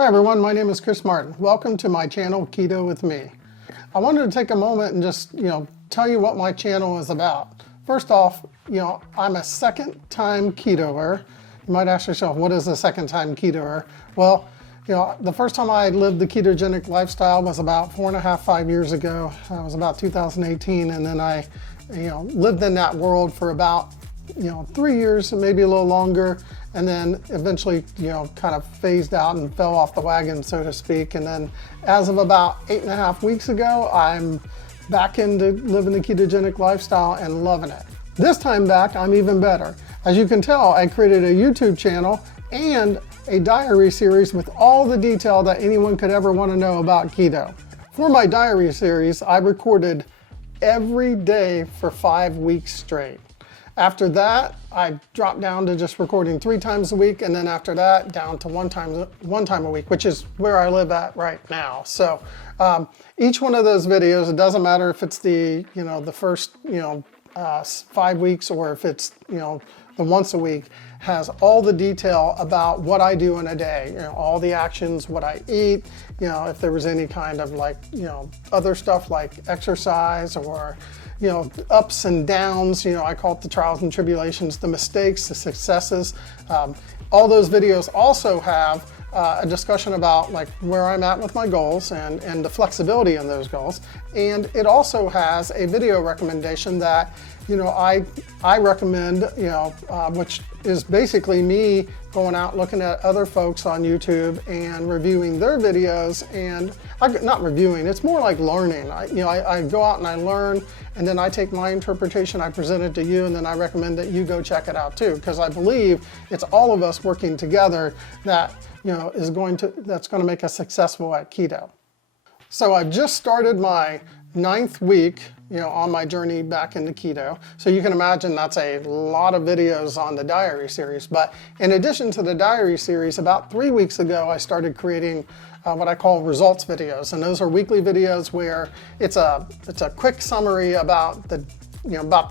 Hi everyone, my name is Chris Martin. Welcome to my channel, Keto with Me. I wanted to take a moment and just, tell you what my channel is about. First off, I'm a second-time ketoer. You might ask yourself, what is a second-time ketoer? Well, the first time I lived the ketogenic lifestyle was about 4.5 years ago. It was about 2018, and then I, lived in that world for about 3 years, maybe a little longer, and then eventually, kind of phased out and fell off the wagon, so to speak. And then as of about 8.5 weeks ago, I'm back into living the ketogenic lifestyle and loving it. This time back, I'm even better. As you can tell, I created a YouTube channel and a diary series with all the detail that anyone could ever want to know about keto. For my diary series, I recorded every day for 5 weeks straight. After that, I dropped down to just recording 3 times a week, and then after that, down to one time a week, which is where I live at right now. So each one of those videos, it doesn't matter if it's the the first 5 weeks or if it's the once a week, has all the detail about what I do in a day. All the actions, what I eat. If there was any kind of other stuff like exercise or ups and downs, I call it the trials and tribulations, the mistakes, the successes. All those videos also have a discussion about where I'm at with my goals and the flexibility in those goals. And it also has a video recommendation that I recommend, which is basically me going out looking at other folks on YouTube and reviewing their videos, and not reviewing, it's more like learning. I go out and I learn, and then I take my interpretation, I present it to you, and then I recommend that you go check it out too, because I believe it's all of us working together that that's going to make us successful at keto. So I've just started my 9th week on my journey back into keto. So you can imagine that's a lot of videos on the diary series. But in addition to the diary series, about 3 weeks ago, I started creating what I call results videos. And those are weekly videos where it's a quick summary about the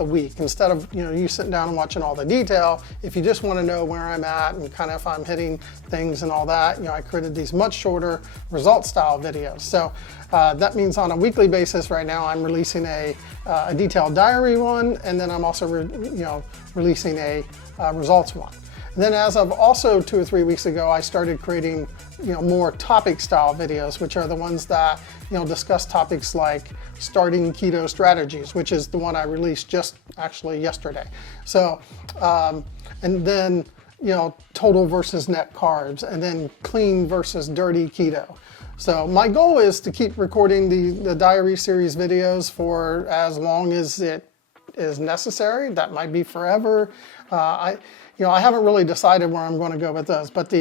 week. Instead of you sitting down and watching all the detail, if you just want to know where I'm at and kind of if I'm hitting things and all that, I created these much shorter results style videos. So that means on a weekly basis right now I'm releasing a detailed diary one, and then I'm also releasing a results one. And then as of also 2 or 3 weeks ago, I started creating more topic style videos, which are the ones that discuss topics like starting keto strategies, which is the one I released just actually yesterday. So and then total versus net carbs, and then clean versus dirty keto. So my goal is to keep recording the diary series videos for as long as it is necessary. That might be forever. I haven't really decided where I'm going to go with those, but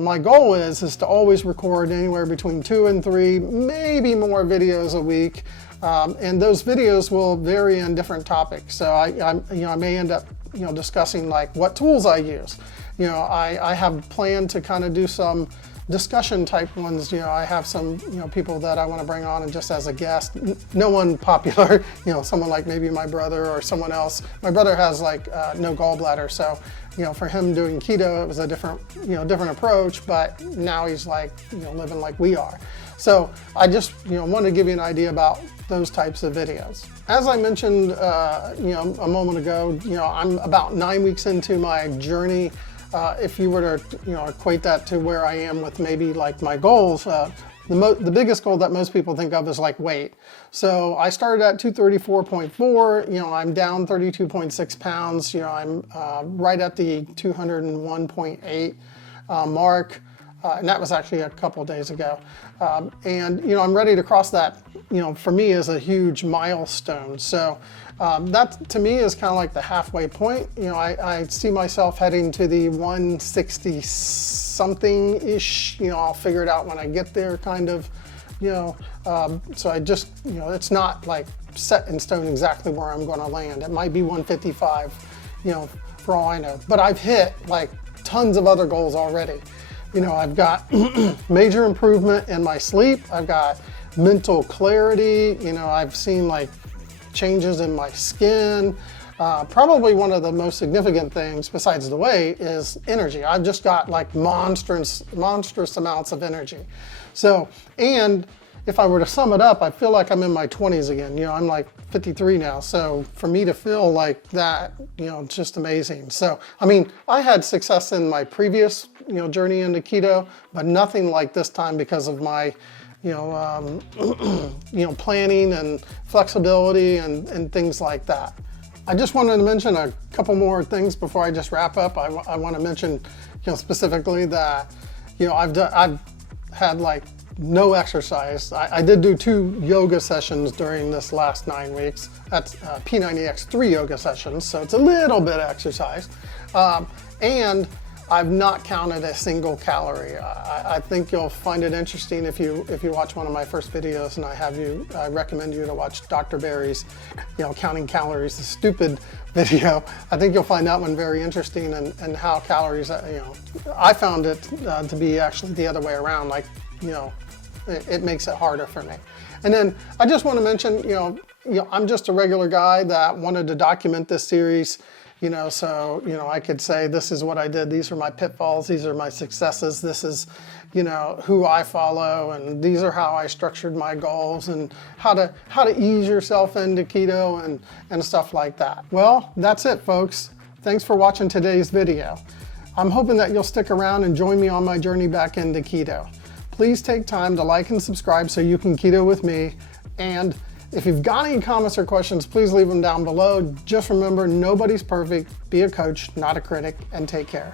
my goal is to always record anywhere between 2 and 3, maybe more videos a week, and those videos will vary in different topics. So I may end up discussing what tools I use. I have planned to kind of do some discussion type ones. I have some people that I want to bring on and just as a guest. No one popular, someone like maybe my brother or someone else. My brother has no gallbladder, so for him doing keto, it was a different approach, but now he's living like we are. So I just wanted to give you an idea about those types of videos. As I mentioned a moment ago, I'm about 9 weeks into my journey. If you were to equate that to where I am with maybe my goals, the biggest goal that most people think of is weight. So I started at 234.4, I'm down 32.6 pounds, I'm right at the 201.8 mark, and that was actually a couple of days ago. And I'm ready to cross that, for me is a huge milestone. So that to me is kind of like the halfway point. I see myself heading to the 160 something-ish, I'll figure it out when I get there kind of, so I just, it's not set in stone exactly where I'm going to land. It might be 155, for all I know. But I've hit tons of other goals already. I've got major improvement in my sleep. I've got mental clarity. I've seen changes in my skin. Probably one of the most significant things besides the weight is energy. I've just got like monstrous amounts of energy. So, and if I were to sum it up, I feel like I'm in my 20s again. You know, I'm like 53 now. So for me to feel like that, you know, it's just amazing. So, I mean, I had success in my previous, you know, journey into keto, but nothing like this time because of my, you know, planning and flexibility and things like that. I just wanted to mention a couple more things before I just wrap up. I want to mention, you know, specifically that, you know, I've had like no exercise. I did do 2 yoga sessions during this last 9 weeks. That's P90X 3 yoga sessions, so it's a little bit of exercise. And I've not counted a single calorie. I think you'll find it interesting if you watch one of my first videos, and I recommend you to watch Dr. Barry's, you know, counting calories, the stupid video. I think you'll find that one very interesting, and how calories, you know, I found it to be actually the other way around. Like, you know, it makes it harder for me. And then I just want to mention, you know, I'm just a regular guy that wanted to document this series. You know, so, you know, I could say this is what I did, these are my pitfalls, these are my successes, this is, you know, who I follow, and these are how I structured my goals, and how to ease yourself into keto and stuff like that. Well, that's it, folks. Thanks for watching today's video. I'm hoping that you'll stick around and join me on my journey back into keto. Please take time to like and subscribe so you can keto with me, and if you've got any comments or questions, please leave them down below. Just remember, nobody's perfect. Be a coach, not a critic, and take care.